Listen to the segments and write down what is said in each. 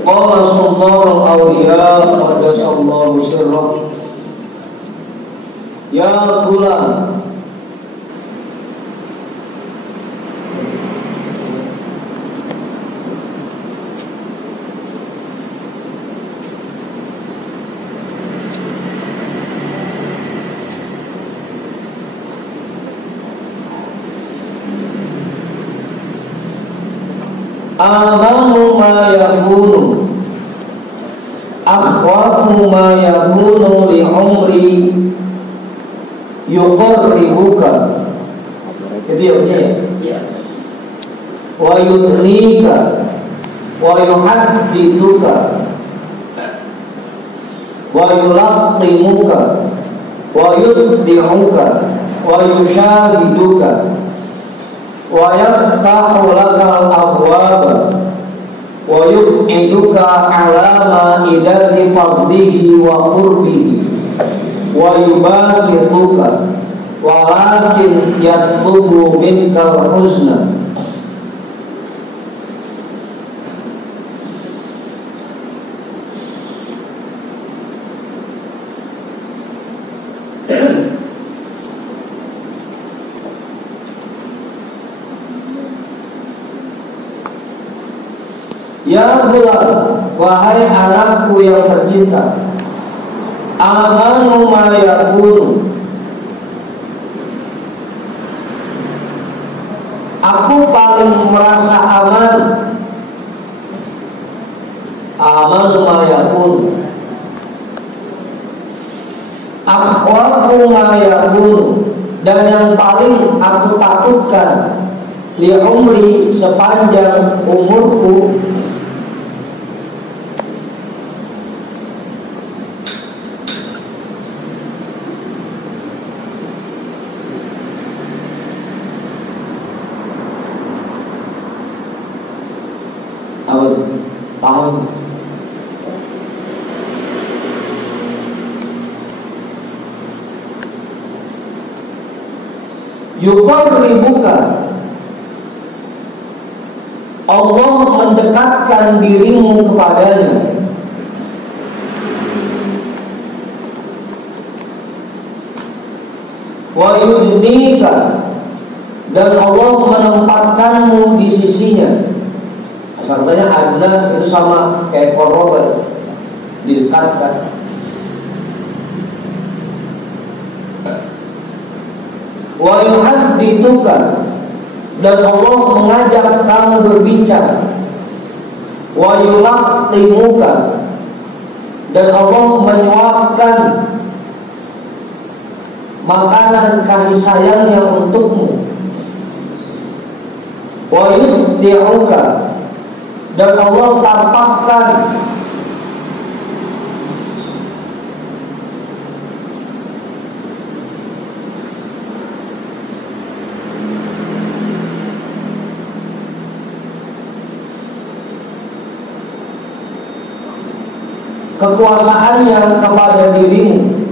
Qala sultanul awliya qaddasallahu sirrah. Ya gulam, amamu ma yakunu akhwafu ma yakunu li umri yuqarribuka. Itu ya punya ya. Wa yudnika wa yuhaddithuka wa yulaqtimuka wa yuddi'uka wa yushahiduka wa yaftahu lakal abwaba wa yub'iduka ala ma'idati fadlihi wa qurbihi wa yubasituka walakin yatlubu minkal husna. Ya gulam, wahai anakku yang tercinta, amanu ma yakunu, aku paling merasa aman. Amanu ma yakunu, akhwafu ma yakunu, dan yang paling aku takutkan li umri, sepanjang umurku, tahun yuqarribuka, Allah mendekatkan dirimu kepadanya. Wa yudnika, dan Allah menempatkanmu di sisinya. Artinya adna itu sama kayak korobat, didekatkan. Wa yuhaddithuka, dan Allah mengajak kamu berbicara. Wa yulaqtimuka, dan Allah menyuapkan makanan kasih sayangnya untukmu. Wa yuddi'uka, dan Allah tampakkan kekuasaannya kepada dirimu.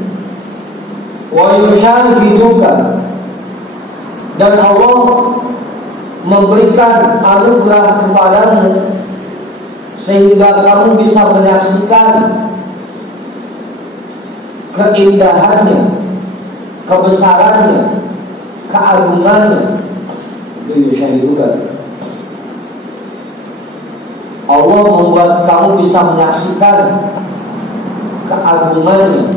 Wa yushahiduka, dan Allah memberikan anugerah kepadamu sehingga kamu bisa menyaksikan keindahannya, kebesarannya, keagungannya. Yushahiduka, Allah membuat kamu bisa menyaksikan keagungannya,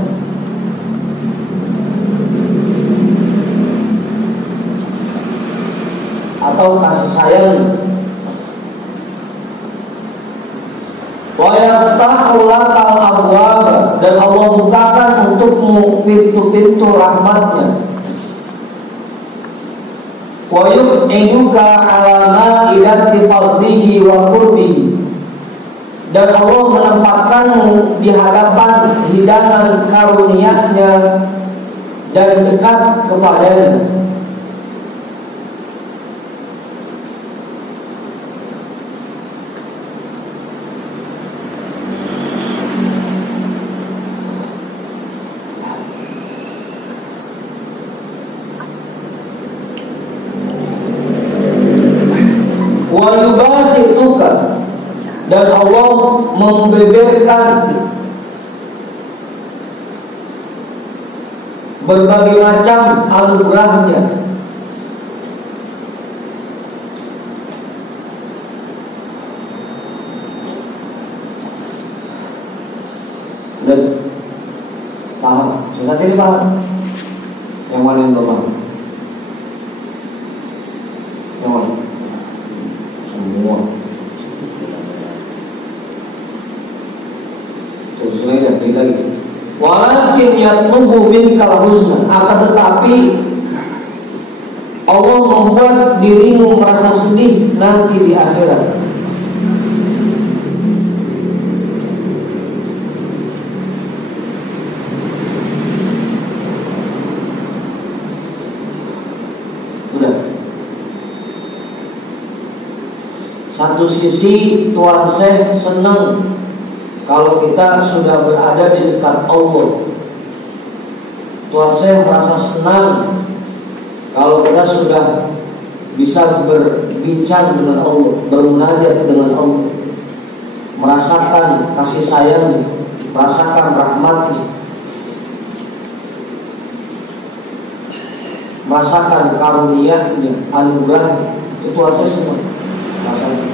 atau kasih sayangnya. Wa yaftahu lakal abwaba, dan Allah bukakan untukmu pintu-pintu rahmatnya. Wa yub'iduka ala ma'idati fadlihi wa qurbihi, dan Allah menempatkanmu di hadapan hidangan karunia-Nya dan dekat kepadanya. dan Allah membeberkan berbagai macam anugerahnya. Dan paham, sudah ini paham. Yang mana yang belum paham? Yang mana? Semua. Sesuai dan kita gitu. Walakin yatlubu minkal husna, akan tetapi Allah membuat dirimu merasa sedih nanti di akhirat. Satu sisi Tuhan Syekh senang kalau kita sudah berada di dekat Allah. Tuhan Syekh merasa senang kalau kita sudah bisa berbincang dengan Allah, bermunajat dengan Allah, merasakan kasih sayangnya, merasakan rahmatnya, merasakan karunia-Nya, anugerahnya. Itu Tuhan Syekh senang rasanya.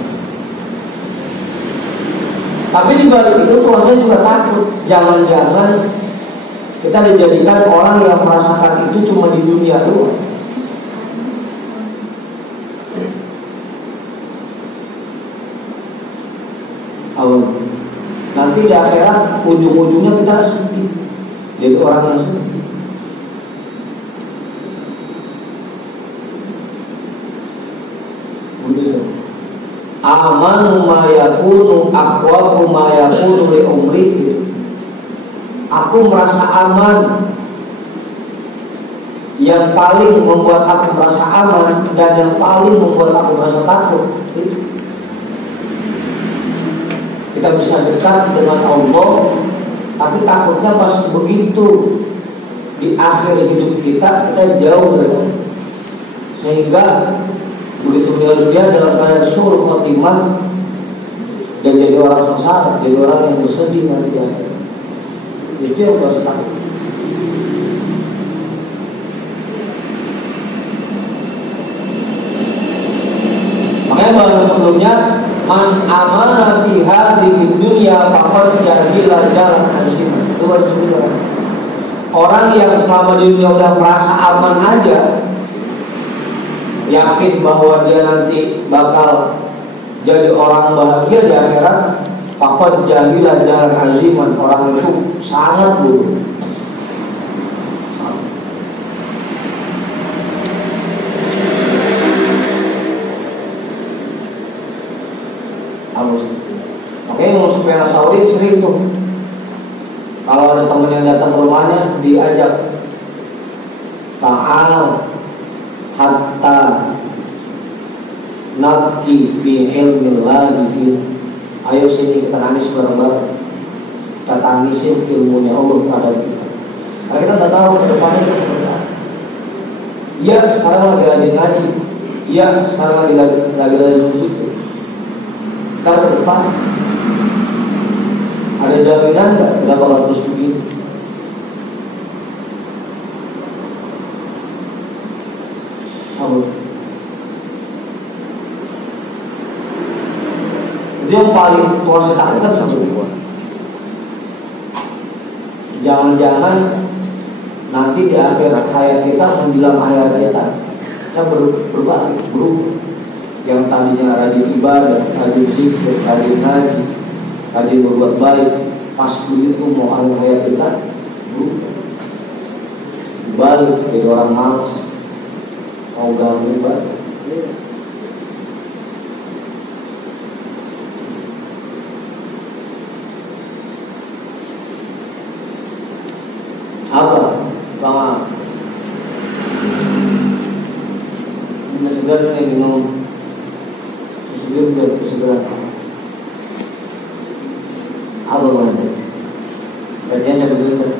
Tapi di balik itu Tuhan saya juga takut, jangan-jangan kita dijadikan orang yang merasakan itu cuma di dunia doang. Nanti di akhirat ujung-ujungnya kita sedih, jadi orang yang sedih. Amanu ma yakunu aqwabu ma yakunu li umri. Aku merasa aman. Yang paling membuat aku merasa aman dan yang paling membuat aku merasa takut, kita bisa dekat dengan Allah, tapi takutnya pas begitu di akhir hidup kita jauh dari Allah. Sehingga begitu dia dalam keadaan suul khotimah dan jadi orang sengsara, jadi orang yang bersedih nanti akhir. Itu yang harus takut. Makanya bahasa sebelumnya, man amana fi hadhihi dunya faqad jahila jalan azim. Itu bahasa sebelumnya. Orang yang selama di dunia udah merasa aman aja, yakin bahwa dia nanti bakal jadi orang bahagia di akhirat, faqad jahila jalan aziman. Orang itu sangat bodoh. Makanya mau supaya Saudi sering tuh, kalau ada teman yang datang ke rumahnya diajak, ta'al hatta nabki fi ilmillahi. Ayo sini kita nangis bareng-bareng, kita tangisin ilmunya Allah pada kita. Karena kita tidak tahu ke depannya itu seperti apa. Iya sekarang lagi ngaji, iya sekarang lagi sesuatu. Kalau ke depan ada jaminan nggak kita bakal terus begini? Itu yang paling Tuhan saya takutkan sama Tuhan. Jangan-jangan nanti di akhir hayat kita menjelang akhir hayat kita berubah. Yang tadinya rajin ibadah, rajin zikir, rajin ngaji, rajin berbuat baik, pas begitu mau akhir hayat kita berubah, balik jadi orang malas, mau ganggu ibadah. Apa? Bang, ini segar nih minum. Segera apa mana? Kerjanya begitu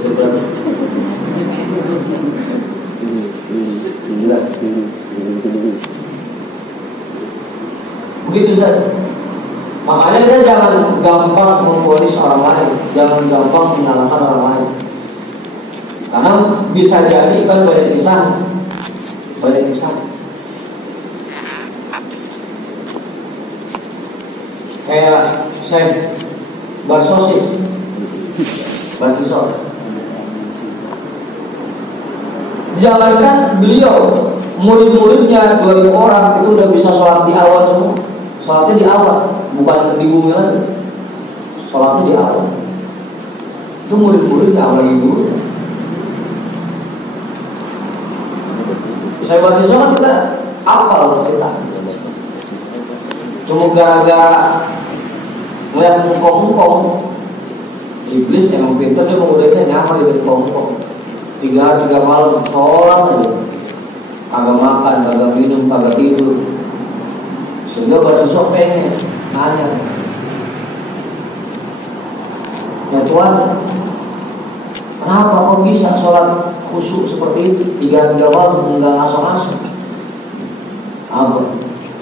segera. Begitu saja. Makanya dia jangan gampang memvonis orang lain, jangan gampang menyalahkan orang lain. Karena bisa jadi kan banyak kisah. Kayak saya Barsosis, jangankan beliau, murid-muridnya 2000 orang itu udah bisa sholat di awal semua. Sholatnya di awal, bukan di bumi lagi. Sholatnya di awal. Itu murid-muridnya awal dulu. Saya baca kan kita apal cerita. Cuma gara-gara melihat mukong-mukong, iblis yang pintar dia mengudainya nyaman di mukong-mukong. 3 malam sholat aja, kagak makan, kagak minum, kagak tidur. Sehingga bersiswa pengen nanya, ya Tuhan, kenapa kok bisa sholat khusyuk seperti itu? 3 malam enggak ngasong-ngasong. Apa?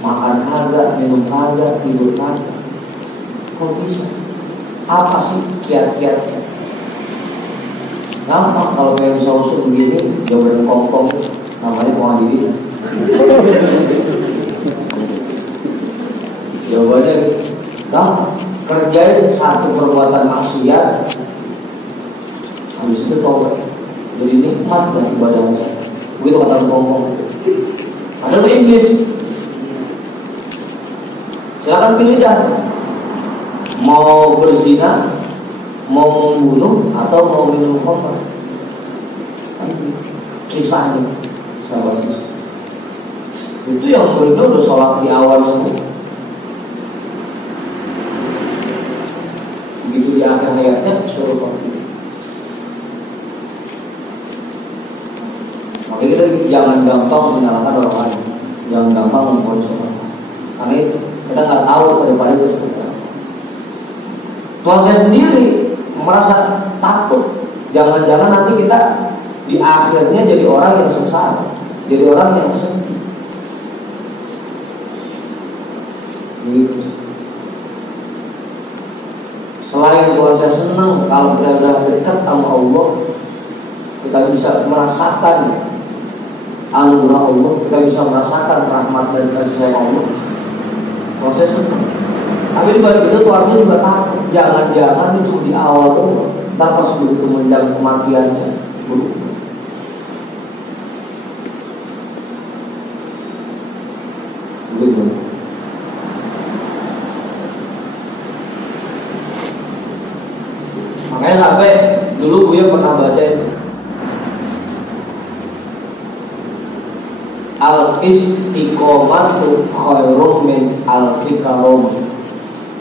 Makan kagak, minum kagak, tidur kagak. Kok bisa? Apa sih kiat-kiatnya? Gampang kalau kayak bisa usul begini, jawaban kongkong, namanya mau diri. Jawabannya gampang. Kerjain satu perbuatan maksiat, habis itu tobat. Jadi nikmat dan ibadah saya. Begitu kata kongkong. Ada iblis. Silakan pilih dah. Mau berzina, mau membunuh, atau mau minum khamr. Kisahnya sahabat. Itu yang muridnya udah sholat di awal semua. Begitu di akhir hayatnya suruh khamr. Makanya kita jangan gampang menyalahkan orang lain, jangan gampang memvonis orang lain. Karena itu kita nggak tahu ke depan itu seperti apa. Tuhan saya sendiri merasa takut, jangan-jangan nanti kita di akhirnya jadi orang yang sengsara, jadi orang yang sedih. Gitu. Selain Tuhan saya senang kalau kita sudah dekat sama Allah, kita bisa merasakan anugerah Allah, kita bisa merasakan rahmat dan kasih sayang Allah. Proses senang. Tapi di balik itu Tuhan saya juga takut, jangan-jangan itu di awal tuh, ntar pas begitu menjelang kematiannya berubah. Begitu. Makanya sampai dulu Buya pernah baca itu, al-istiqomatu khairum min al-fikaromah.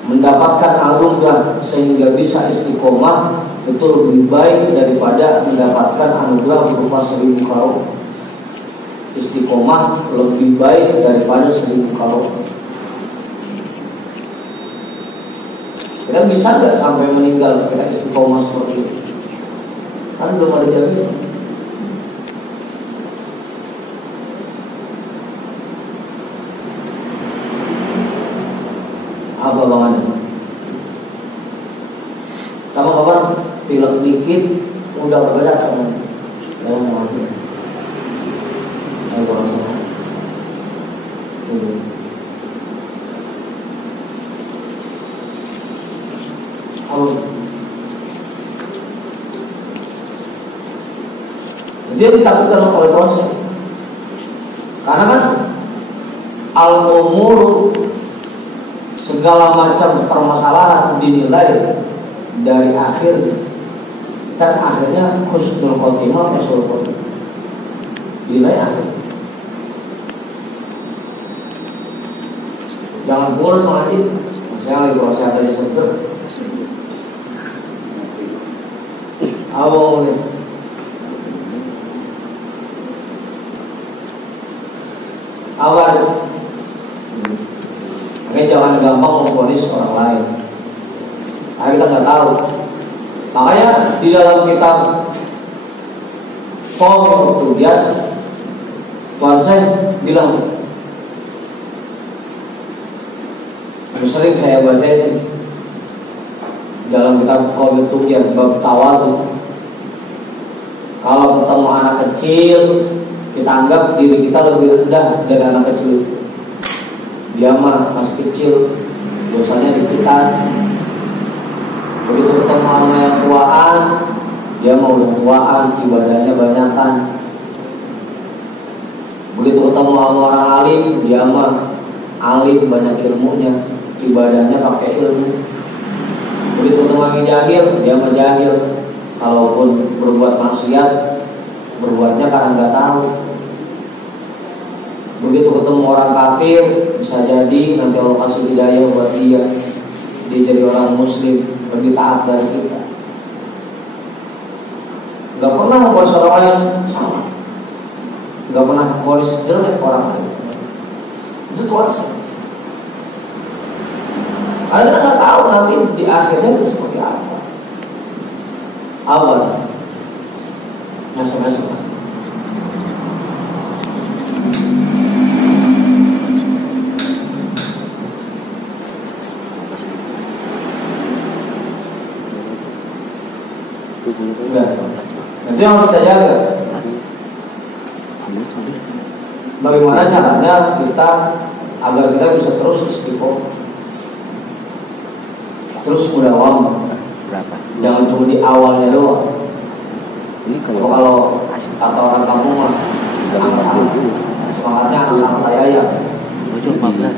Mendapatkan anugerah sehingga bisa istiqomah itu lebih baik daripada mendapatkan anugerah berupa 1000 karomah. Istiqomah lebih baik daripada 1000 karomah. Kita bisa nggak sampai meninggal kita istiqomah seperti itu? Kan belum ada jaminan. Apa bangannya? Sama kawan pilek dikit udah berbeda sama dalam mati. Ayo sama. Dia ditakutkan oleh Tuhan, karena kan al-umur segala macam permasalahan dinilai dari akhir, kan akhirnya husnul khotimah husnul khotimah dinilai akhir. Jangan bolos mengaji, saya lagi proses aja sebentar. Awal nih. Awal. Makanya jangan gampang memvonis orang lain. Nah, kita nggak tahu. Makanya di dalam kitab Qom itu dia Tuhan saya bilang Sering saya baca itu dalam kitab Qaul Tuqyan bab tawadhu. Kalau ketemu anak kecil, kita anggap diri kita lebih rendah dari anak kecil. Dia mah masih kecil, dosanya dikitan. Begitu ketemu sama yang tuaan, dia mau tuaan, ibadahnya banyakan. Begitu ketemu sama orang alim, dia mah alim, banyak ilmunya, ibadahnya pakai ilmu. Begitu ketemu yang jahil, dia mah jahil. Kalaupun berbuat maksiat, berbuatnya karena nggak tahu. Begitu ketemu orang kafir, bisa jadi nanti Allah kasih hidayah buat dia jadi orang muslim, lebih taat dari kita. Gak pernah memponis orang lain sama, gak pernah memponis jelek orang lain. Itu Tuhan. Karena kita nggak tahu nanti di akhirnya itu seperti apa. Apa? Masing-masing. Itu yang harus kita jaga. Bagaimana caranya kita agar kita bisa terus istiqomah, terus mudawam. Jangan cuma di awalnya doang. Ini kalau kata orang kampung mas, semangatnya anak-anak ayam. 15.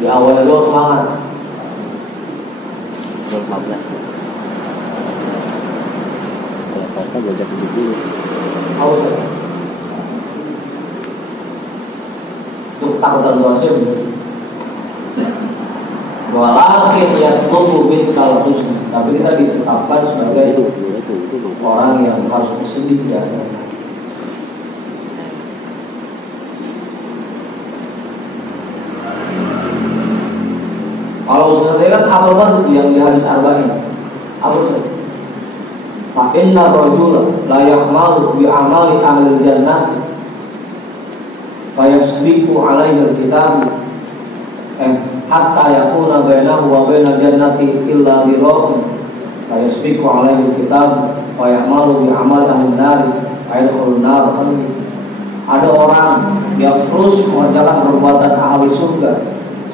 Di awalnya doang semangat. 15. Kalau belajar 70. Haus ya. Itu ketakutan doa sih. Walakin yatlubu binkal husn, tapi kita ditetapkan sebagai orang yang harus bersedih ya. Kalau saya kan apa yang di hadis arba'in? Apa itu? Fa inna rajula la ya'malu bi amali ahli jannah fa yasbiqu alaihi al-kitab hatta yakuna bainahu wa bainal jannati illa dirahum fa yasbiqu alaihi al-kitab wa ya'malu bi amali ahli an-nar fa yadkhulun nar. Ada orang yang terus mengerjakan perbuatan ahli surga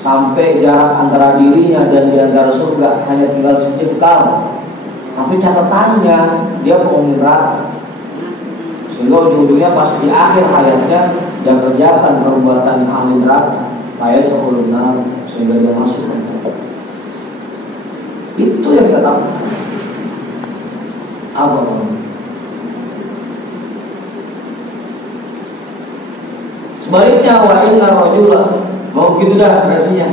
sampai jarak antara dirinya dan di antara surga hanya tinggal sejengkal. Tapi catatannya dia penghuni neraka. Sehingga ujung-ujungnya pas di akhir hayatnya dia kerjakan perbuatan ahli neraka, kayak benar sehingga dia masuk. Itu yang kita tahu. Apa? Sebaliknya wa inna rajula, mau gitu dah versinya.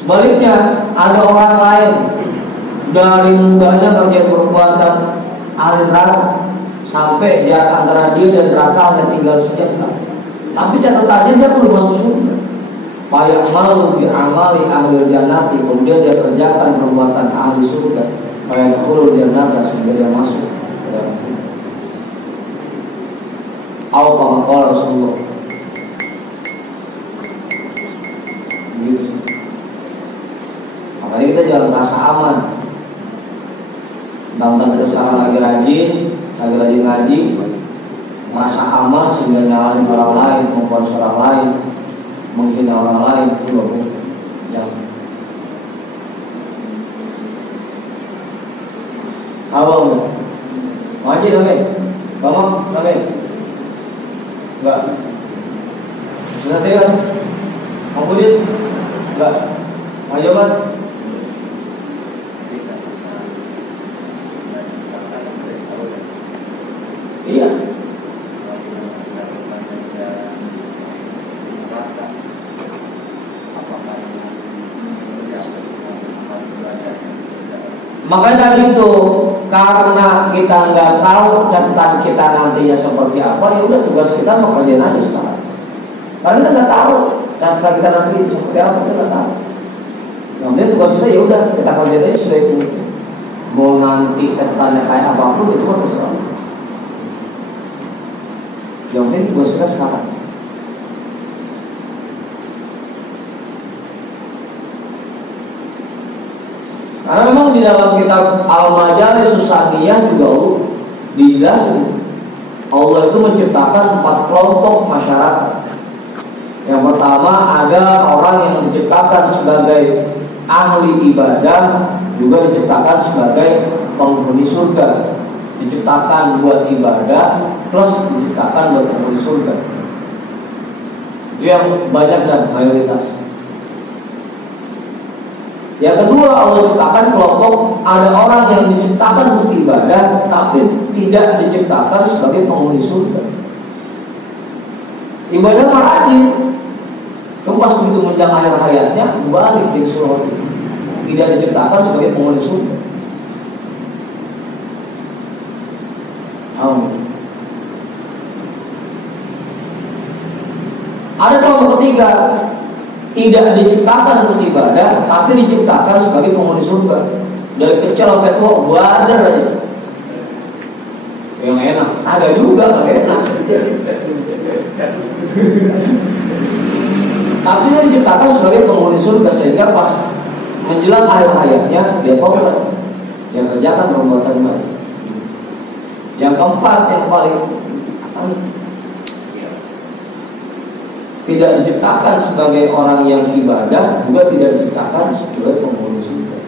Sebaliknya ada orang lain dari mudahnya terjadi perbuatan ahli neraka sampai jarak antara dia dan neraka hanya tinggal sejengkal. Tapi catatannya dia belum masuk surga. Payak malu bi amali ahli jannati, kemudian dia kerjakan perbuatan ahli surga. Payak khulul jannata sehingga dia masuk ke dalam surga. Apa maqala Rasulullah? Begitu sih. Makanya kita jangan merasa aman. Tentang kita sekarang lagi rajin ngaji, merasa aman sehingga nyalahin orang lain, membuat orang lain, menghina orang lain, itu loh. Jangan. Abang, ngaji sampai, bangun sampai, enggak. Sudah kan? Kemudian, enggak. Ayo kan? Iya. Makanya tadi itu karena kita nggak tahu catatan kita nantinya seperti apa, ya udah tugas kita mengerjain aja sekarang. Karena kita nggak tahu catatan kita nanti seperti apa, kita nggak tahu. Yang penting tugas kita ya udah kita kerjain aja sesuai itu. Mau nanti catatannya kayak apapun itu kan terserah. Yang penting tugas kita sekarang. Karena memang di dalam kitab Al-Majalis Susaniyah juga dijelaskan Allah itu menciptakan 4 kelompok masyarakat. Yang pertama ada orang yang diciptakan sebagai ahli ibadah, juga diciptakan sebagai penghuni surga. Diciptakan buat ibadah plus diciptakan buat penghuni surga. Itu yang banyak dan mayoritas. Yang kedua, Allah ciptakan kelompok ada orang yang diciptakan untuk ibadah tapi tidak diciptakan sebagai penghuni surga. Ibadah rajin, pas begitu menjelang akhir hayatnya balik di surga. Tidak diciptakan sebagai penghuni surga. Ada kelompok ketiga, tidak diciptakan untuk ibadah, tapi diciptakan sebagai penghuni surga. Dari kecil sampai tua, badar aja. Yang enak, ada juga gak enak. Tapi dia diciptakan sebagai penghuni surga, sehingga pas menjelang akhir hayatnya dia tobat, dia kerjakan perbuatan baik. Yang keempat, yang paling tidak diciptakan sebagai orang yang ibadah, juga tidak diciptakan sebagai penghuni surga.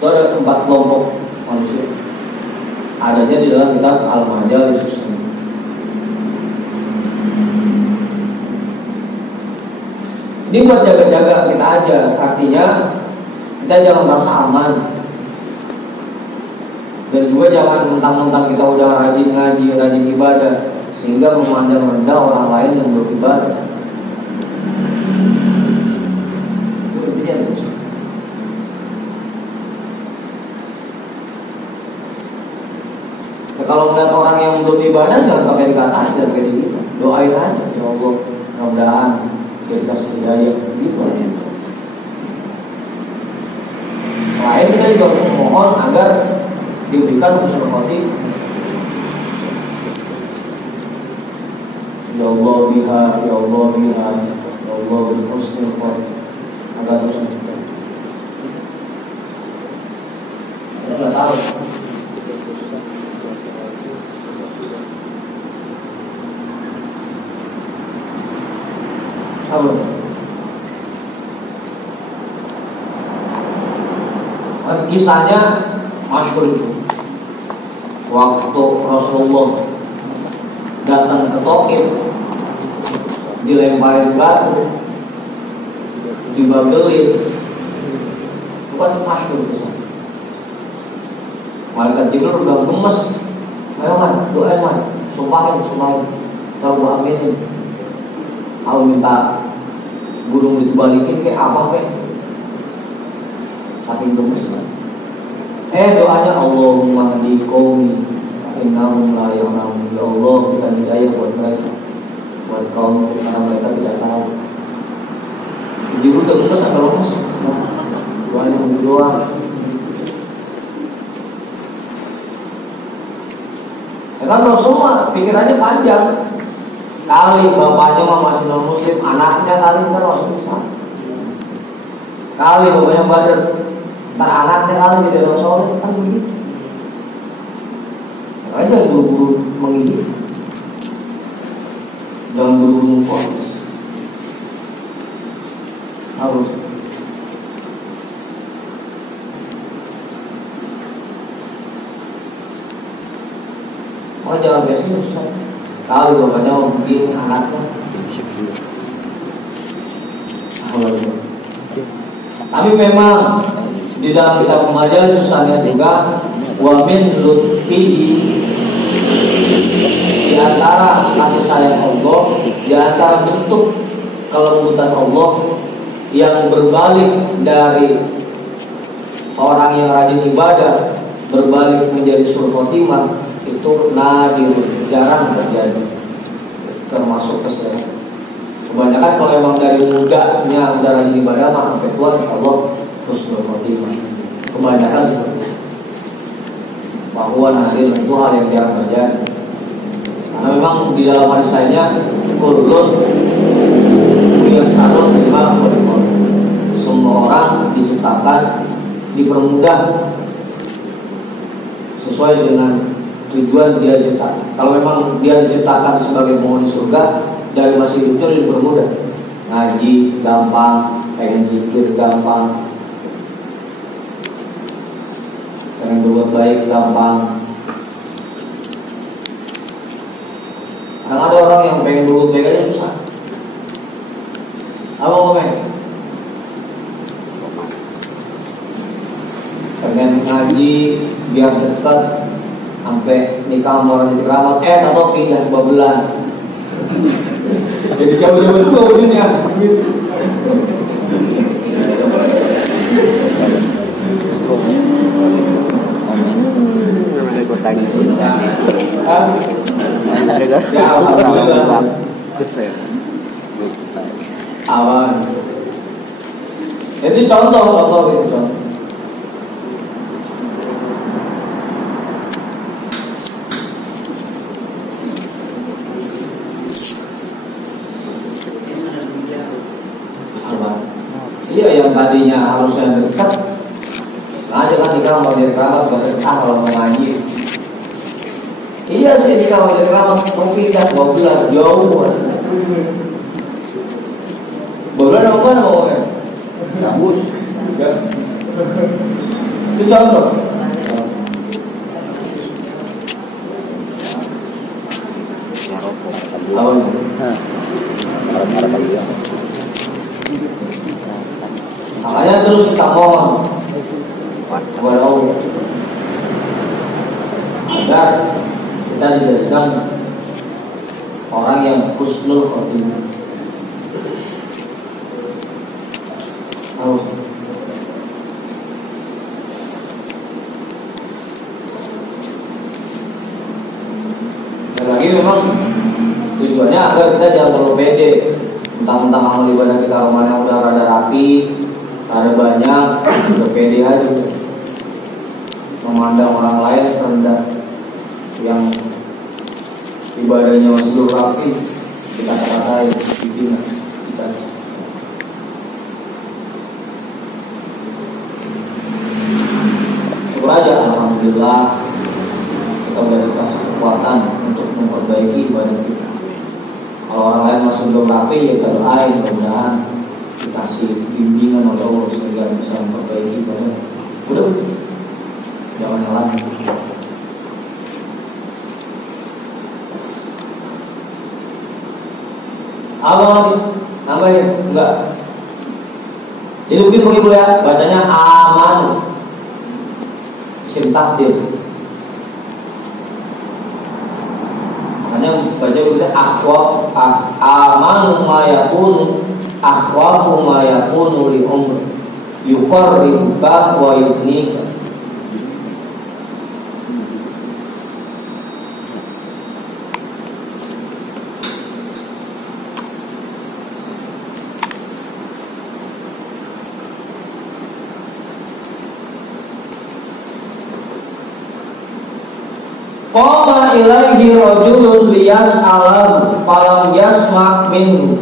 Itu ada 4 kelompok manusia. Adanya di dalam kitab Al-Majalis. Ini buat jaga-jaga kita aja. Artinya kita jangan merasa aman. Dan juga jangan mentang-mentang kita udah rajin ngaji, rajin ibadah, sehingga memandang rendah orang lain yang beribadah. Kalau melihat orang yang beribadah, jangan pakai dikatain, jangan pakai kita. Doain aja, ya Allah, mudah-mudahan dia dikasih hidayah. Gitu aja. Selain kita juga memohon agar diberikan husnul khotimah. Ya Allah biha, ya Allah biha, ya Allah bil husnul khotimah. Agar terus kita. Kita nggak tahu. Sabar. Kisahnya masyhur itu. Waktu Rasulullah datang ke Taif, dilemparin batu, dibabelin. Itu kan masyhur kisah. Malaikat Jibril udah gemes. Ayo man, doain man, sumpahin, kalau gua aminin. Aku minta gunung itu balikin kayak apa kayak saking gemes kan. Doanya Allahumma hdi qaumi innahum la ya'lamun. Ya Allah, kita hidayah buat mereka, buat kaum karena mereka tidak tahu. Jadi udah gemes atau lemes? Doanya berdoa. Ya kan Rasulullah pikirannya panjang. Kali bapaknya mah masih non muslim, anaknya kali kan masuk Islam. Kali bapaknya badar, ntar anaknya kali jadi orang soleh, kan begitu. Makanya jangan buru-buru mengingat, jangan buru-buru memfokus. Harus. Oh jangan biasanya susah. Kalau bapaknya mau bikin anaknya, tapi memang di dalam kitab Majalis Susaniyah juga wamin lutfihi, di antara kasih sayang Allah, di antara bentuk kelembutan Allah yang berbalik dari orang yang rajin ibadah berbalik menjadi sul khotimah, itu nadir, jarang terjadi, termasuk kesalahan. Kebanyakan kalau emang dari mudanya udah rajin ibadah mah sampai tua insyaallah husnul khotimah. Kebanyakan seperti itu. Bahwa nadir itu hal yang jarang terjadi. Karena memang di dalam hadis lainnya kullun yasarun bima qul semua semua orang diciptakan dipermudah sesuai dengan tujuan dia diciptakan. Kalau memang dia diciptakan sebagai penghuni surga, dari masih kecil dipermudah. Ngaji gampang, pengen zikir gampang, pengen berbuat baik gampang. Kadang ada orang yang pengen berbuat baik aja susah. Apa ngomong? Pengen ngaji biar dekat sampai nikah sama orang di keramat, atau pindah ke Babelan. Jadi jauh-jauh itu ujungnya. Awan. Itu contoh itu. Iya, yang tadinya harusnya dekat, sengaja kan nikah mau jadi kerabat gak dekat kalau mau ngaji. Iya sih nikah mau jadi kerabat, mau pindah 2 bulan jauh. Bulan apa namanya? Kampus. Ya. Itu contoh. Lawan. Makanya terus kita mohon kepada Allah agar kita dijadikan orang yang husnul khotimah. Dan lagi memang tujuannya agar kita jangan terlalu pede tentang amal ibadah kita, yang udah rada rapi, ada banyak, udah pede aja memandang orang lain rendah, yang ibadahnya masih belum rapi kita kata-katain, dihina kita. Syukur aja, alhamdulillah kita udah dikasih kekuatan untuk memperbaiki ibadah kita. Kalau orang lain masih belum rapi, ya kita doain mudah-mudahan dikasih bimbingan oleh Allah sehingga bisa memperbaiki ibadah. Udah, jangan nyalain. Apa lagi? Nambahin? Enggak. Jadi begitu ya, bacanya aman, isim takdir. Makanya baca begitu akhwa, amanu ma yakunu, akhwafu ma yakunu li umr, yuqarribuka wa yudnika. Qala ilaihi rajulun liyas'alam falam yasma' minhu.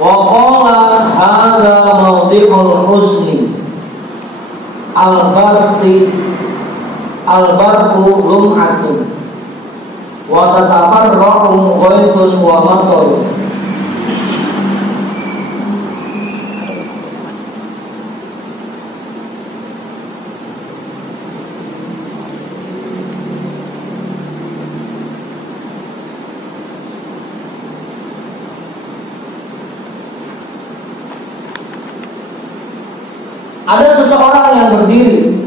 Wa qala hadza mawdi'ul husni al-barqu lum'atun wa tatafarraqu ghaithun wa matar. Ada seseorang yang berdiri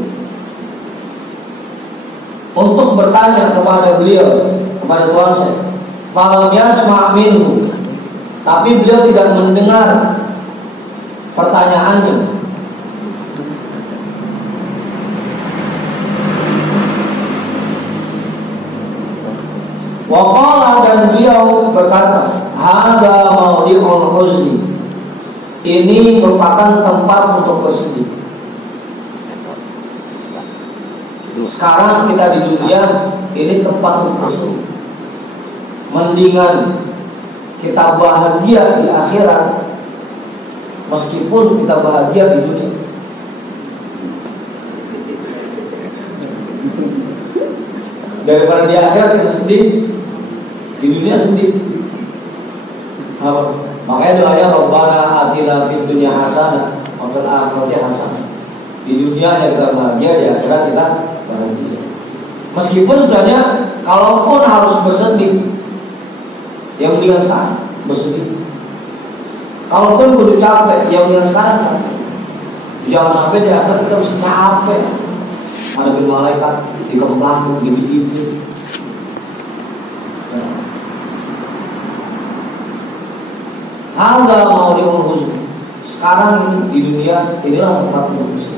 untuk bertanya kepada beliau, kepada Tuhan saya, falam yasma' minhu, tapi beliau tidak mendengar pertanyaannya. Wa qala, dan beliau berkata, hadza mawdi'ul huzni, ini merupakan tempat untuk bersedih. Sekarang kita di dunia ini tempat untuk berseru. Mendingan kita bahagia di akhirat meskipun kita bahagia di dunia. Daripada di akhirat kita sedih, di dunia sedih. Makanya doanya Rabbana atina fid dunya hasanah wa fil akhirati hasanah. Di dunia kita bahagia, di akhirat kita bahagia. Meskipun sebenarnya kalaupun harus bersedih, yang mendingan sekarang bersedih. Kalaupun kudu capek, yang mendingan sekarang kan. Jangan sampai di akhirat kita bisa capek. Ada malaikat dikemplang, digigit. Anda mau diurus. Sekarang ini di dunia inilah tempat berurus.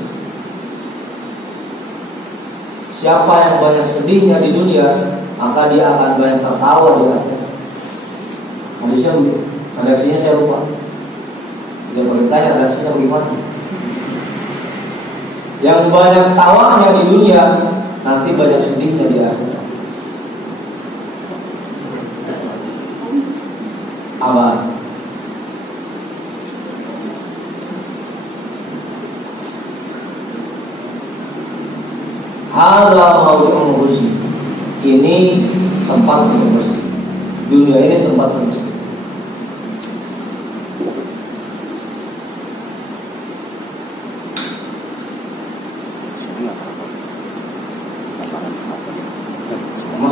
Siapa yang banyak sedihnya di dunia, maka dia akan banyak tertawa di akhirat. Reaksinya saya lupa. Dia bertanya reaksinya bagaimana. Yang banyak tawanya di dunia, nanti banyak sedihnya di akhirat. Apa? Hadza mawdi'ul khusyi. Ini tempat untuk bersih. Dunia ini tempat untuk bersih.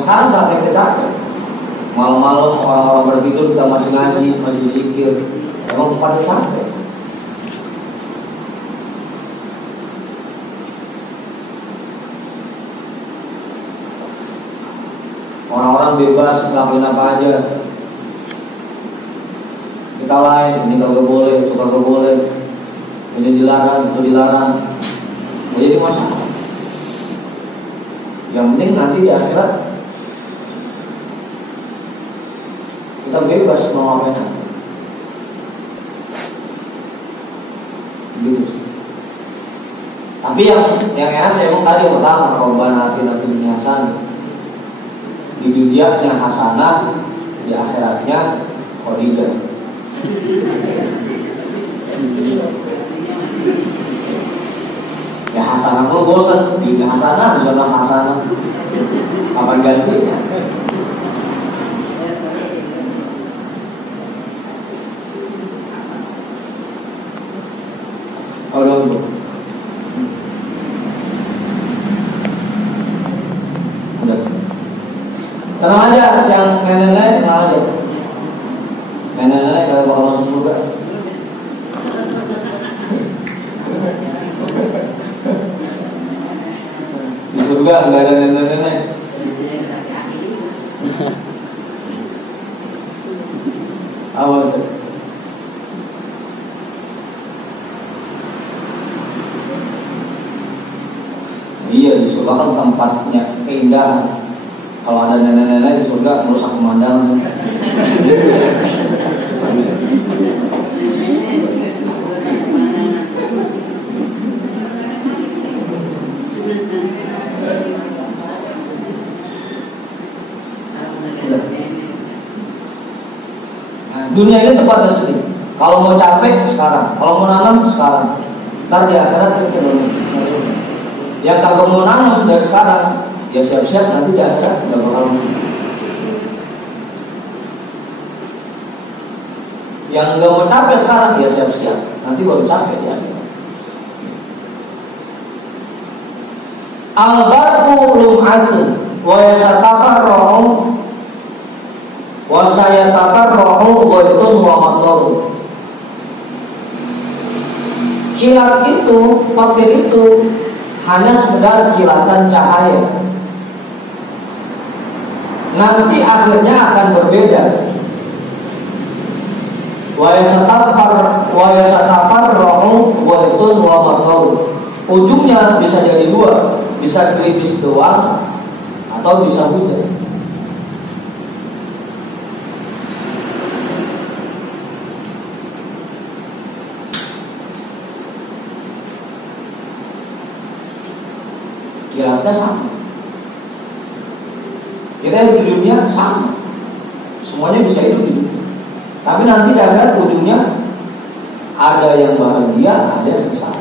Sekarang saatnya kita capek. Malam-malam orang-orang bertidur kita masih ngaji, masih zikir. Emang pada capek. Orang-orang bebas ngelakuin apa aja. Kita lain, ini kagak boleh, itu kagak boleh. Ini dilarang, itu dilarang. Jadi masalah. Yang penting nanti di akhirat kita bebas mau ngapain. Gitu. Tapi yang enak saya ngomong tadi yang pertama, Rabbana atina fid dunya hasanah. Di dunianya hasanah, di akhiratnya qadilah. Ya hasanah pun bosan, di dunia hasanah, di zona hasanah. Kapan gantinya? Udah. Tenang aja, yang nenek-nenek tenang aja. Nenek-nenek kalau bakal masuk surga. Di surga nggak ada nenek-nenek. Awas. Iya, di surga kan tempatnya keindahan. Kalau ada nenek-nenek di surga merusak pemandangan. Dunia ini tempatnya sedih. Kalau mau capek sekarang, kalau mau nanam sekarang. Ntar di akhirat kita yang kagak mau nanam dari sekarang, ya siap-siap nanti di akhirat udah bakal. Yang nggak mau capek sekarang, ya siap-siap nanti baru capek di akhirat. Al-barqu lum'atun wa yasatafarra'u wa sayatafarra'u ghaitun wa matarun. Kilat itu, petir itu hanya sekedar kilatan cahaya. Nanti akhirnya akan berbeda. Wa yasatafarra'u ghaitun wa matarun. Ujungnya bisa jadi dua, bisa gerimis doang atau bisa hujan. Ya kita sama. Kita hidup di dunia sama, semuanya bisa hidup di dunia. Tapi nanti di akhirat ujungnya ada yang bahagia, ada yang susah.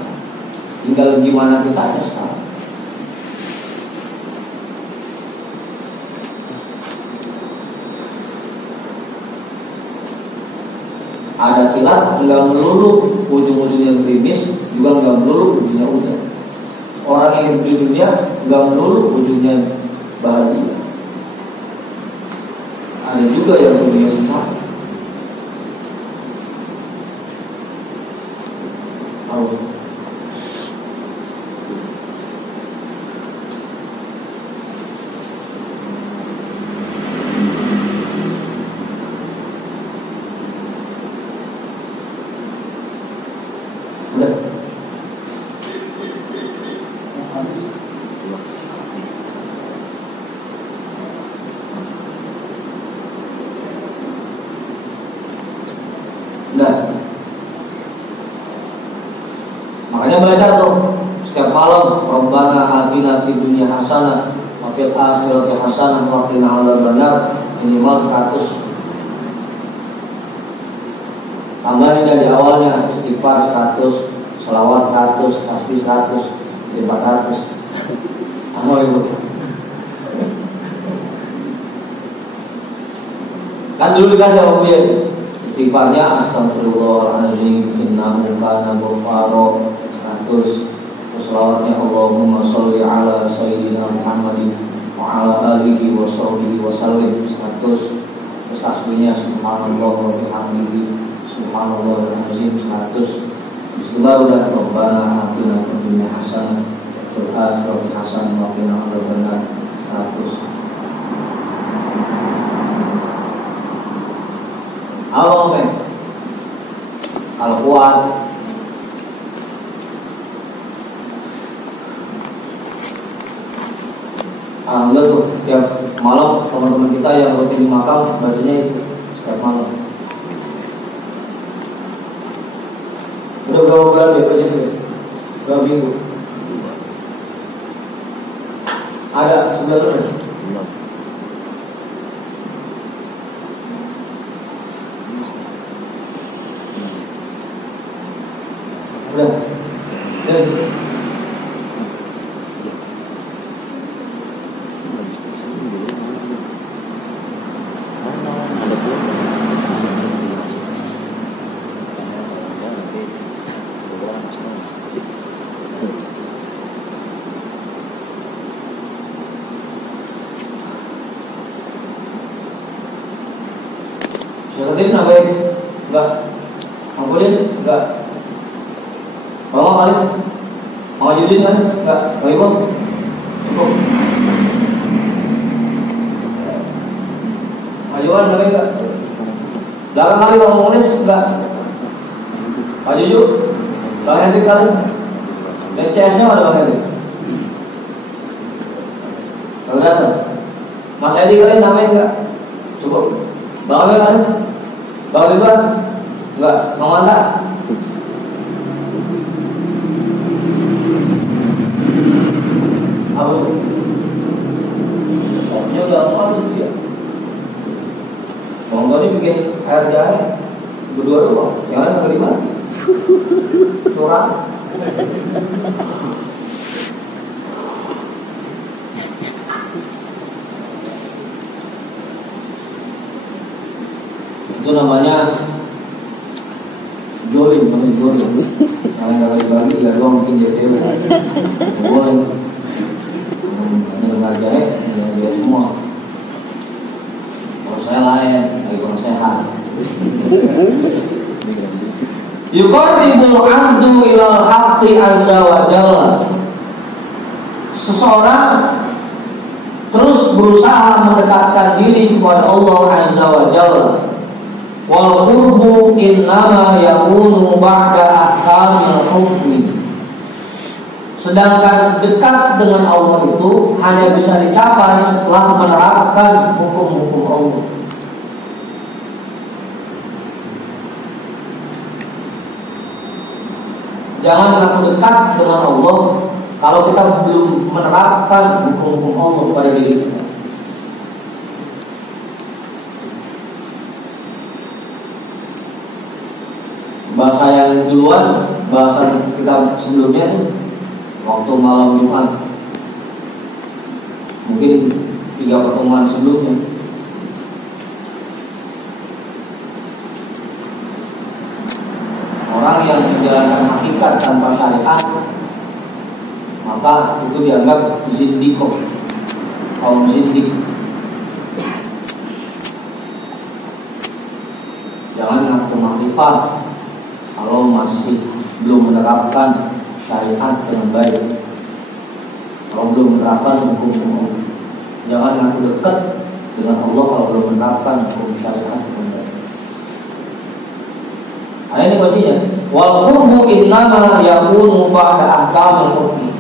Tinggal gimana kita aja sekarang. Ada kilat, enggak melulu ujung-ujungnya gerimis, juga enggak melulu ujungnya hujan. Orang yang hidup di dunia enggak melulu ujungnya bahagia. Ada juga yang ujungnya susah. Makanya belajar tuh setiap malam, Rabbana atina fid dunya hasanah wa fil akhirati hasanah wa qina adzabannar, minimal 100. Tambahin dari awalnya, istighfar 100, selawat 100, tasbih 100, 400. Ano itu? Kan dulu dikasih sama dia istighfarnya astagfirullahaladzim innahu kana ghaffara 100, selawatnya Allahumma sholli ala sayyidina Muhammadin wa ala alihi wa sahbihi wa sallim 100, terus tasbihnya subhanallah wa bihamdihi subhanallahal-azim 100. Bismillah udah Rabbana atina fid dunya hasanah wa fil akhirati hasanah wa qina adzabannar 100. Awal men, kalau kuat, alhamdulillah tuh tiap malam teman-teman kita yang rutin di makam bacanya itu setiap malam. Udah berapa bulan dia baca itu? Berapa minggu? Ada 9 bulan. Udah. Jadi kenapa ini? Enggak. Ngapain? Enggak. Bawa kali? Mau judin kan? Enggak. Mau ibu? Cukup. Majuan kali enggak? Belakang kali mau nulis enggak? Maju yuk. Bang Henry kali? Dan CS-nya ada Bang Henry? Kalau datang. Mas Edi kali namanya enggak? Cukup. Bang Henry kali? Bang Ridwan? Enggak. Mau mantap? Apa itu? Dia udah mau itu dia. Bang Tony bikin air jahe berdua doang, yang ada kelima curang. Itu namanya join, Yang bagi-bagi ya doang bikin JTW. Boleh. Dengar jahe, dia semua. Kalau saya lain, lagi kurang sehat. Yuqarribul 'abdu ilal haqqi azza wa jalla. Seseorang terus berusaha mendekatkan diri kepada Allah azza wa jalla. Wal qurbu innama yakunu ba'da ahkamil hukmi. Sedangkan dekat dengan Allah itu hanya bisa dicapai setelah menerapkan hukum-hukum Allah. Jangan mengaku dekat dengan Allah kalau kita belum menerapkan hukum-hukum Allah pada diri kita. bahasa yang duluan, bahasa kita sebelumnya tuh waktu malam Jumat, mungkin 3 pertemuan sebelumnya. Orang yang menjalankan hakikat tanpa syariat, maka itu dianggap zindiko, kaum zindik. Jangan ngaku makrifat kalau masih belum menerapkan syariat dengan baik, kalau belum menerapkan hukum-hukum. Jangan ngaku dekat dengan Allah kalau belum menerapkan hukum syariat dengan baik. Nah, ini kuncinya. Wal qurbu innama yakunu ba'da ahkamil hukmi.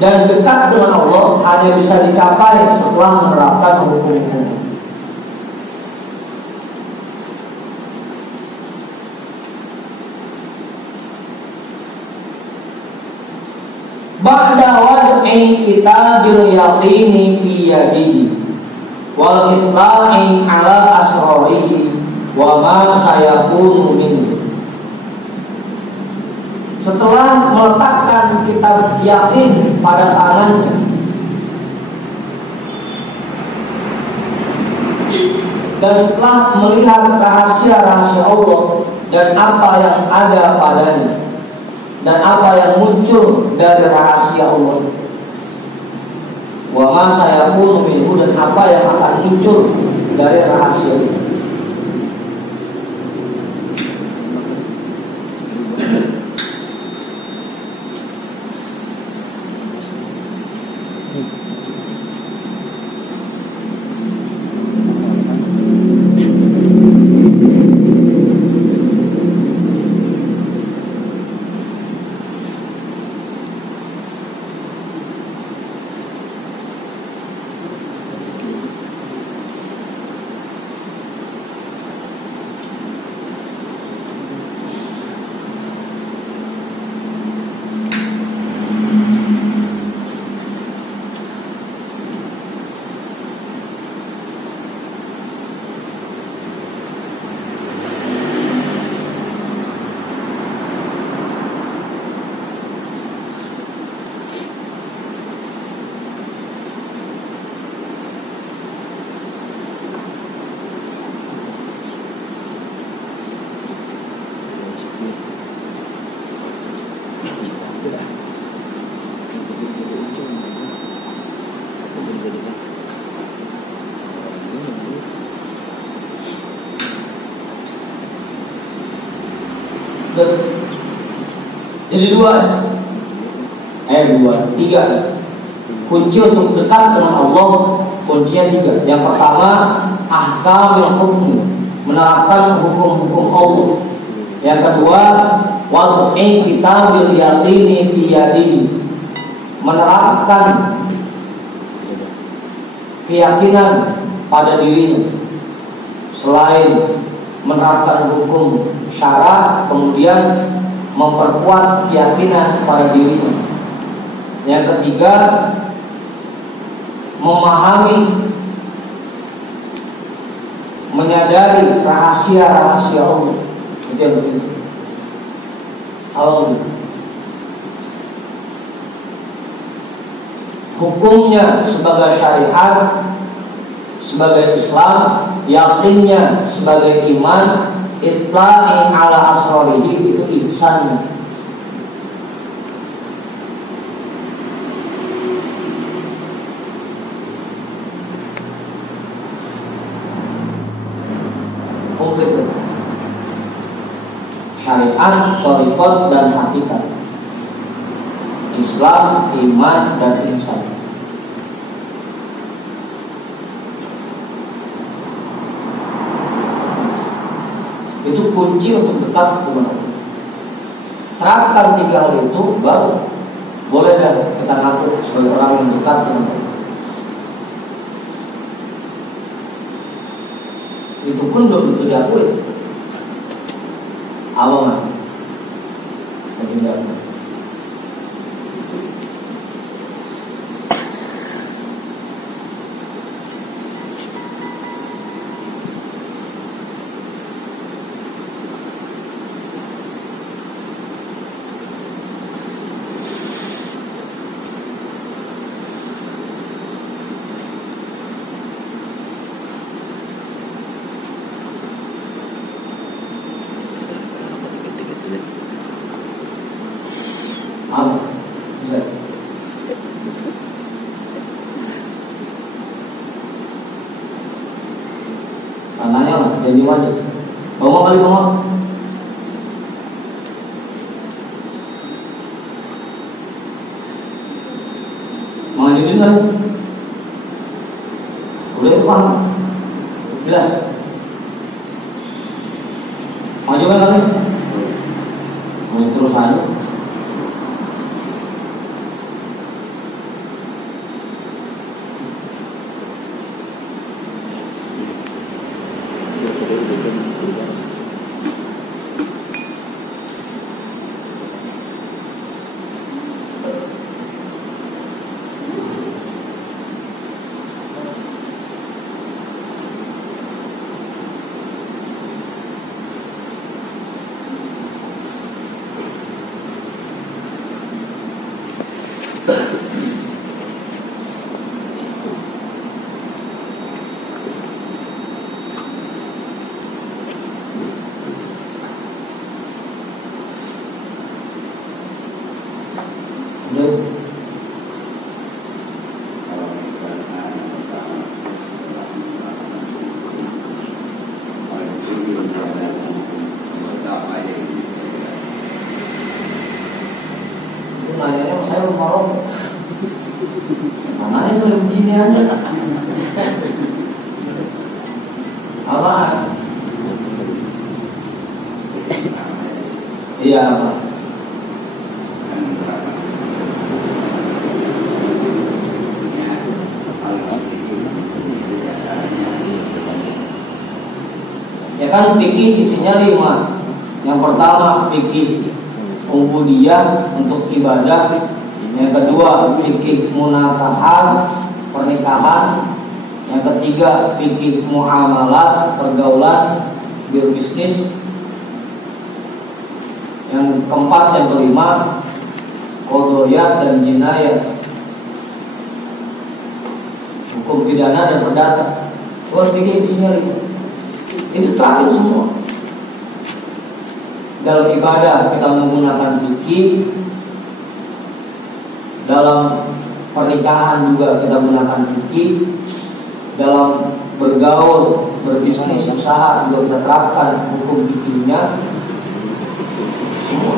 Dan dekat dengan Allah hanya bisa dicapai setelah menerapkan hukum-hukum. Ba'da wad'i kitabil yaqini fi yadihi wal ittla'i ala asrarihi wa ma sayakunu minhu. Setelah meletakkan kitab yakin pada tangannya dan setelah melihat rahasia-rahasia Allah dan apa yang ada padanya dan apa yang muncul dari rahasia Allah, wa ma sayakunu minhu, dan apa yang akan muncul dari rahasia itu. Jadi tiga. Kunci untuk dekat dengan Allah, kuncinya 3. Yang pertama, ahkamul hukm, menerapkan hukum-hukum Allah. Yang kedua, wad'i kitabil yaqini fi yadihi, menerapkan keyakinan pada dirinya. Selain menerapkan hukum syara, kemudian memperkuat keyakinan pada dirinya. Yang ketiga, memahami, menyadari rahasia-rahasia Allah. Itu yang penting. Allah hukumnya sebagai syariat, sebagai Islam, yakinnya sebagai iman, ittla'i ala asrarihi, itu ihsannya. Komplit. Syariat, thariqat, dan hakikat. Islam, iman, dan ihsan. Itu kunci untuk dekat dengan Allah. Terapkan 3 hal itu, baru boleh kita ngaku sebagai orang yang dekat dengan Allah. Itu pun belum tentu diakui. Awam tidak. Apa? Bisa. Tanahnya lah, jadi wajib. Bawa kali bawa. Mau jadi kan? Udah itu kan? Jelas. Mau juga kali? Mau terus aja. Apa? Iya apa? Ya kan fikih isinya 5. Yang pertama fikih ubudiyah untuk ibadah. Yang kedua fikih munakahat pernikahan. Yang ketiga fikih muamalah pergaulan berbisnis. Yang keempat yang kelima qadhiyah dan jinayah, hukum pidana dan perdata. Terus fikih isinya 5. Itu terakhir semua. Dalam ibadah kita menggunakan fikih. Dalam pernikahan juga kita menggunakan fikih. Dalam bergaul, berbisnis, usaha juga kita terapkan hukum fikihnya. Semua.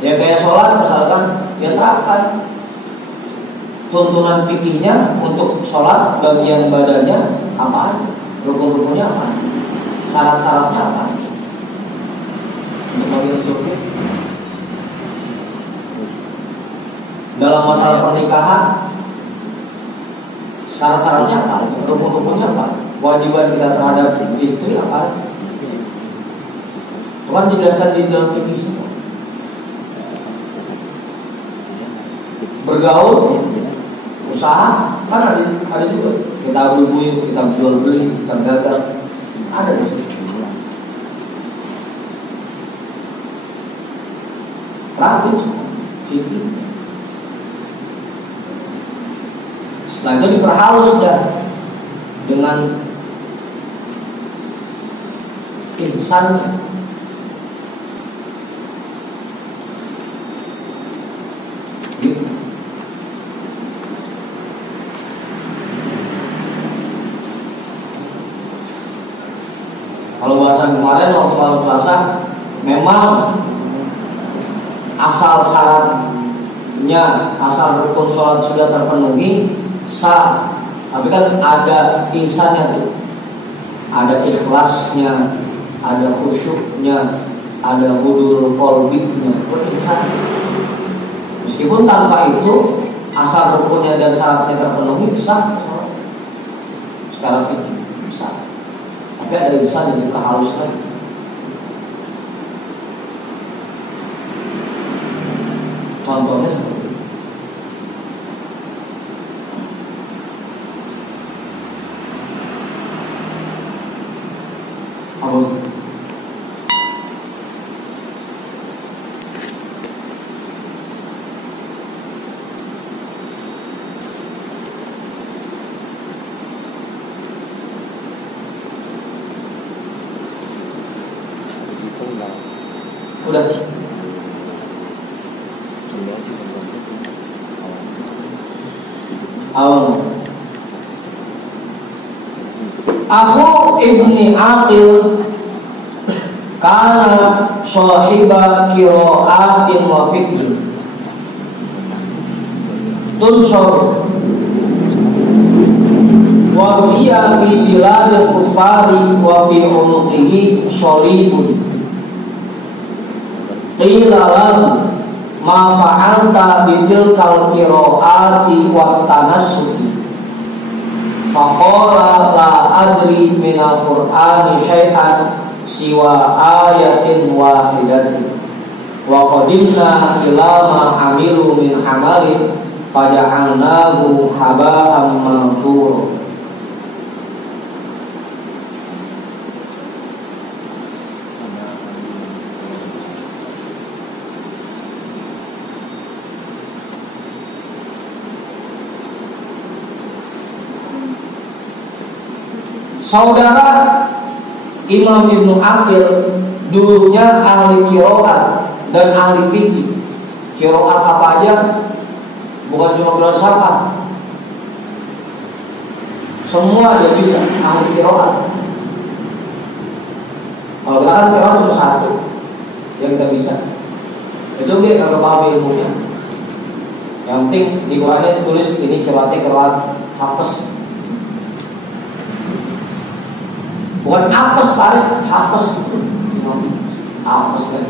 Ya kayak sholat misalkan, ya terapkan tuntunan fikihnya untuk sholat, bagian badannya apa, rukun-rukunnya apa, syarat-syaratnya apa. Dalam masalah pernikahan, syarat-syaratnya apa, rukun-rukunnya apa, kewajiban kita terhadap istri apa, bukan dijelaskan di dalam fikih semua. Bergaul, usaha, kan ada juga. Kita beli, kita jual beli, kita dagang, ada di situ. Praktis, itu. Setelah itu diperhalus sudah dengan ihsan. Gitu. Kalau bahasan kemarin waktu malam Selasa, memang asal syaratnya, asal rukun sholat sudah terpenuhi, sah. Tapi kan ada ihsannya tuh, ada ikhlasnya, ada khusyuknya, ada hudurul qalbnya, ihsan. Meskipun tanpa itu, asal rukunnya dan syaratnya terpenuhi, sah secara fikih, sah. Tapi ada ihsan yang diperhaluskan. Contohnya seperti itu. Apa? Udah. Awal. Aku ibni Aqil kana sahiba qira'atin wa fiqh tunsur wa hiya fi biladil kufari wa fi unuqihi sholibun qila lahu ma fa'alta bitilkal qira'ati wa tanassuki faqala la adri minal qur'ani syai'an siwa ayatin wahidatin wa qadimna ila ma amilu min amalin faja'alnahu haba'an manthura. Saudara Imam Ibnu Aqil dulunya ahli qiraat dan ahli fikih. Qiraat apa aja? Bukan cuma qiraat syafat. Semua dia bisa ahli qiraat. Kalau kita kan qiraat cuma satu yang kita bisa. Itu dia kalau paham ilmunya. Yang penting di Qurannya tulis ini qiraatnya qiraat hafs. Bukan apes tarik, hafes apes kan.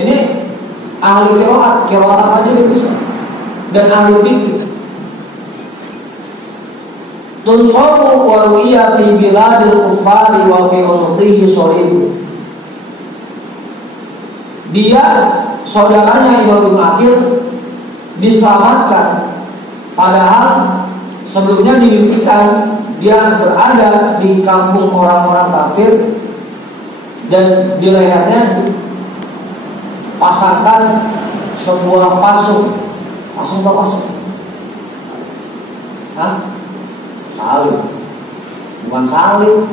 Ini ahli qiraat apa aja dia bisa. Dan ahli fikih. Tunsaru wa ru'ya fi biladil kufari wa fi unuqihi sholib. Dia saudaranya Imam Ibnu Aqil diselamatkan, padahal sebelumnya dimimpikan dia berada di kampung orang-orang kafir dan di lehernya dipasangkan sebuah pasung. Pasung apa pasung? Hah? Salib. Bukan salib.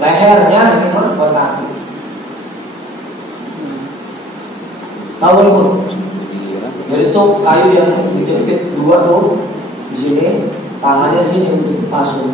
Lehernya ini buat kaki. Tahu itu? Jadi itu kayu yang dijepit dua tuh di sini, tangannya di sini untuk pasung.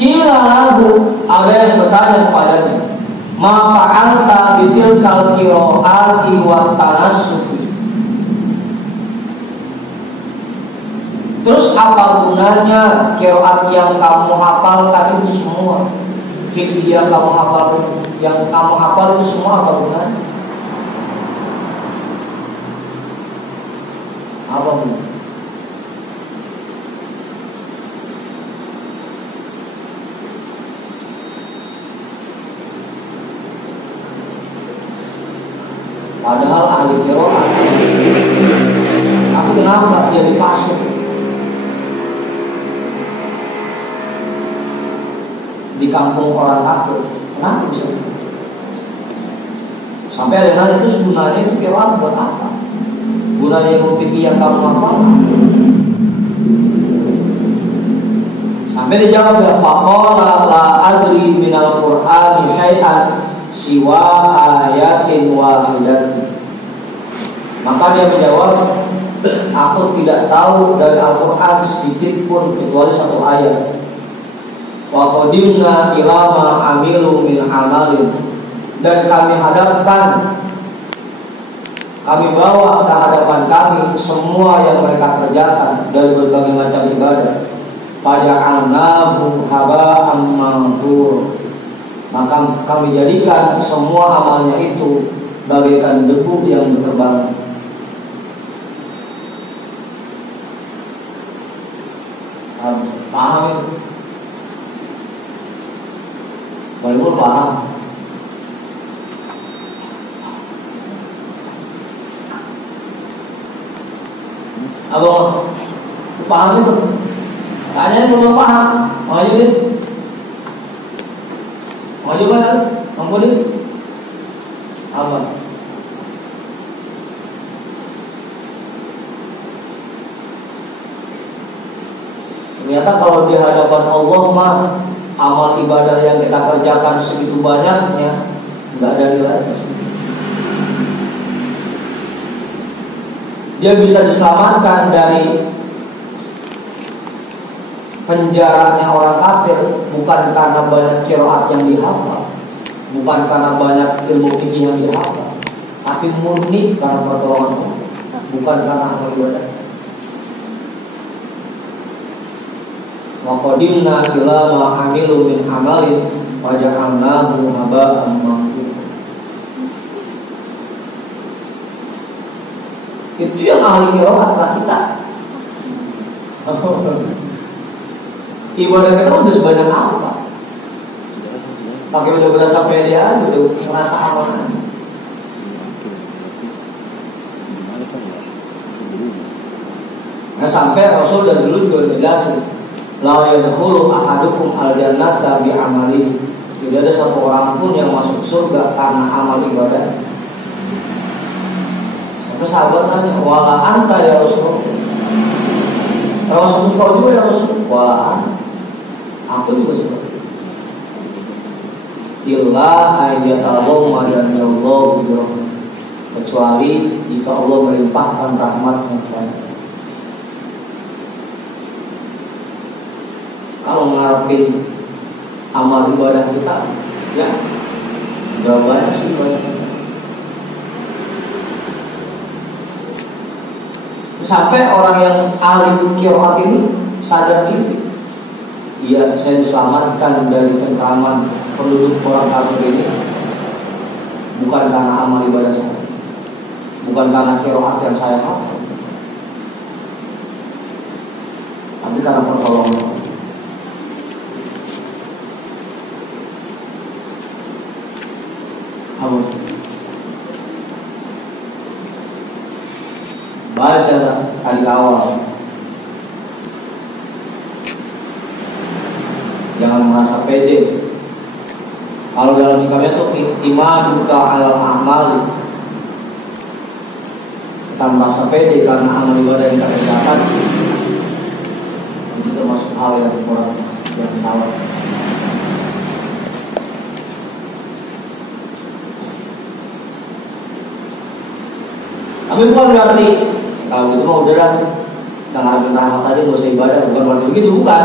Kira lagu ada yang bertanya kepadanya, ma fa'alta bitilkal qira'ati wa tanassuki. Terus apa gunanya qiraat yang kamu hafalkan itu semua? Fikih yang kamu hafal itu semua apa gunanya? Apa gunanya? Padahal ahli qiraat. Tapi kenapa dia dipasung? Di kampung orang kafir. Kenapa bisa? Sampai ada nanya itu sebenarnya itu qiraat buat apa? Gunanya ilmu fikih yang kamu hafal? Sampai dijawab ya faqala la adri minal qur'ani syai'an siwa ayatin wahidatin. Maka dia menjawab, aku tidak tahu dari Al-Quran sedikit pun kecuali satu ayat. Wa qadimna ila ma amilu min amalin. Dan kami hadapkan, kami bawa ke hadapan kami semua yang mereka kerjakan dari berbagai macam ibadah. Faja'alnahu haba'an manthura. Maka kami jadikan semua amalnya itu bagaikan debu yang berterbangan. Paham itu? Baru paham. Abang paham itu? Tanya belum paham, maju deh. Maju kan? Mampu deh. Apa? Ternyata kalau di hadapan Allah mah amal ibadah yang kita kerjakan segitu banyaknya nggak ada nilainya. Dia bisa diselamatkan dari penjaranya orang kafir bukan karena banyak qiraat yang dihafal, bukan karena banyak ilmu fikih yang dihafal, tapi murni karena pertolongan Allah, bukan karena amal ibadah. Wa qadimna ila ma amilu min amalin wa ja'alnahu haba'an mansura. Itu yang ahli qiraat lah kita. Ibadah kita udah sebanyak apa? Pakai udah berasa pede aja, udah merasa aman. Nah sampai Rasul dan dulu juga jelasin, la yadkhulu ahadukum al-jannata bi amali. Tidak ada satu orang pun yang masuk surga karena amal ibadah. Terus sahabat tanya, wala anta ya Rasul? Rasul kau juga ya Rasul? Wala anta. Aku juga seperti itu. Illa ayyatallahu mariyanallahu bidroh. Kecuali jika Allah melimpahkan rahmatnya kepada. Kalau ngarepin amal ibadah kita, ya berapa banyak sih ibadah? Sampai orang yang ahli qiraat ini sadar diri, iya saya diselamatkan dari cengkraman penduduk orang kafir ini bukan karena amal ibadah saya, bukan karena qiraat yang saya hafal, tapi karena pertolongan. Baca dari awal, jangan merasa pede. Kalau dalam hikmahnya itu iman buka alal amal, kita merasa pede karena amal ibadah yang kita kerjakan. Itu termasuk hal yang kurang yang salah. Tapi bukan berarti kalau itu mau udah kita ngarepin rahmat aja gak usah ibadah, bukan berarti begitu, bukan.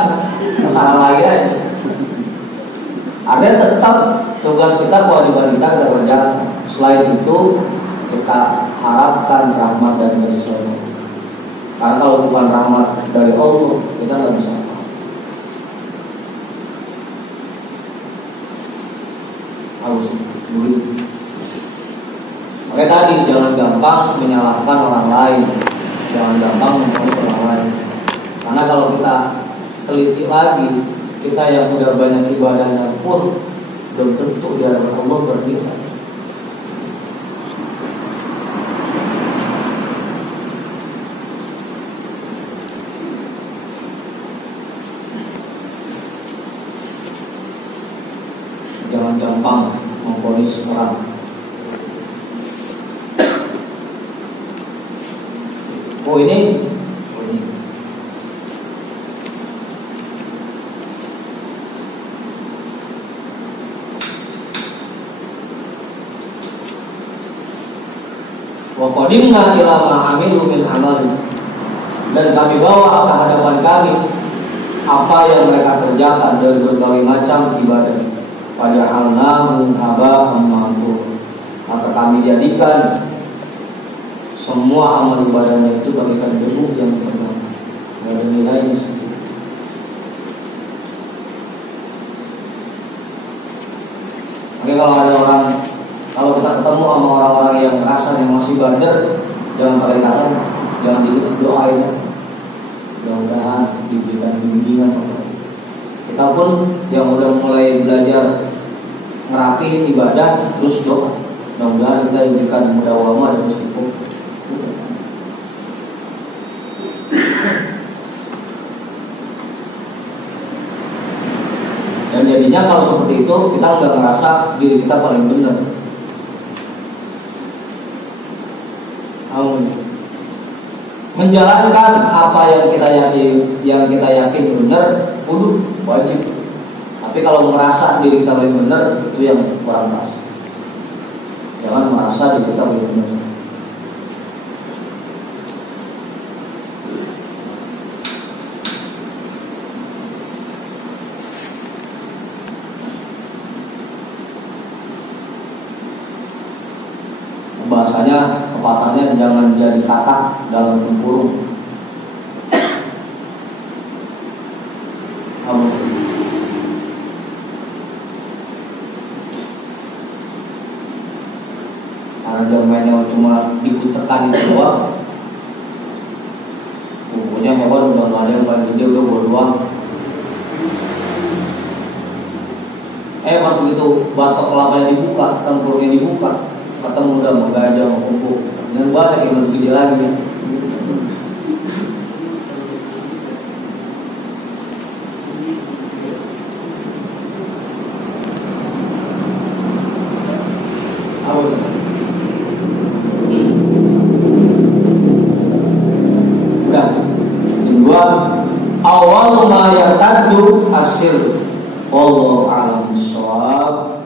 Masalah lagi aja. Artinya tetap tugas kita, kewajiban kita kerjakan. Selain itu kita harapkan rahmat dari Allah. Karena kalau bukan rahmat dari Allah, kita nggak bisa. Harus begitu. Oke tadi jangan gampang menyalahkan orang lain, jangan gampang menyalahkan orang lain. Karena kalau kita teliti lagi, kita yang udah banyak ibadahnya pun belum tentu di hadapan Allah bernilai. Jangan gampang memvonis orang. Oh ini wa qadimna ila ma amilu min amal, dan kami bawa ke hadapan kami apa yang mereka kerjakan dari berbagai macam ibadah. Faja'alnahu haba'an mansura, maka kami jadikan semua amal ibadahnya itu bagaikan debu yang pernah nggak ada nilainya. Oke, kalau kita ketemu sama orang-orang yang merasa yang masih bandel, jangan pakai kata, jangan doain ya. Mudah-mudahan diberikan bimbingan. Kita pun yang udah mulai belajar ngerapiin ibadah terus doa. Mudah-mudahan kita diberikan mudawamah dan istiqomah. Jadinya kalau seperti itu kita udah ngerasa diri kita paling benar. Menjalankan apa yang kita yakin benar, kudu wajib. Tapi kalau merasa diri kita paling benar, itu yang kurang pas. Jangan merasa diri kita paling benar. Bahasanya, kepatahnya jangan jadi katak dalam tempurung. Karena domainnya cuma diputarkan itu doang. Pokoknya hewan udah nggak ada yang paling gede, udah buat doang. Pas begitu batok kelapanya dibuka, tempurungnya dibuka, ketemu udah mau gajah mau kumpul dan banyak yang lebih gede lagi. Udah. Kedua, awal ma yataddu asyir. Wallahu a'lam bishawab.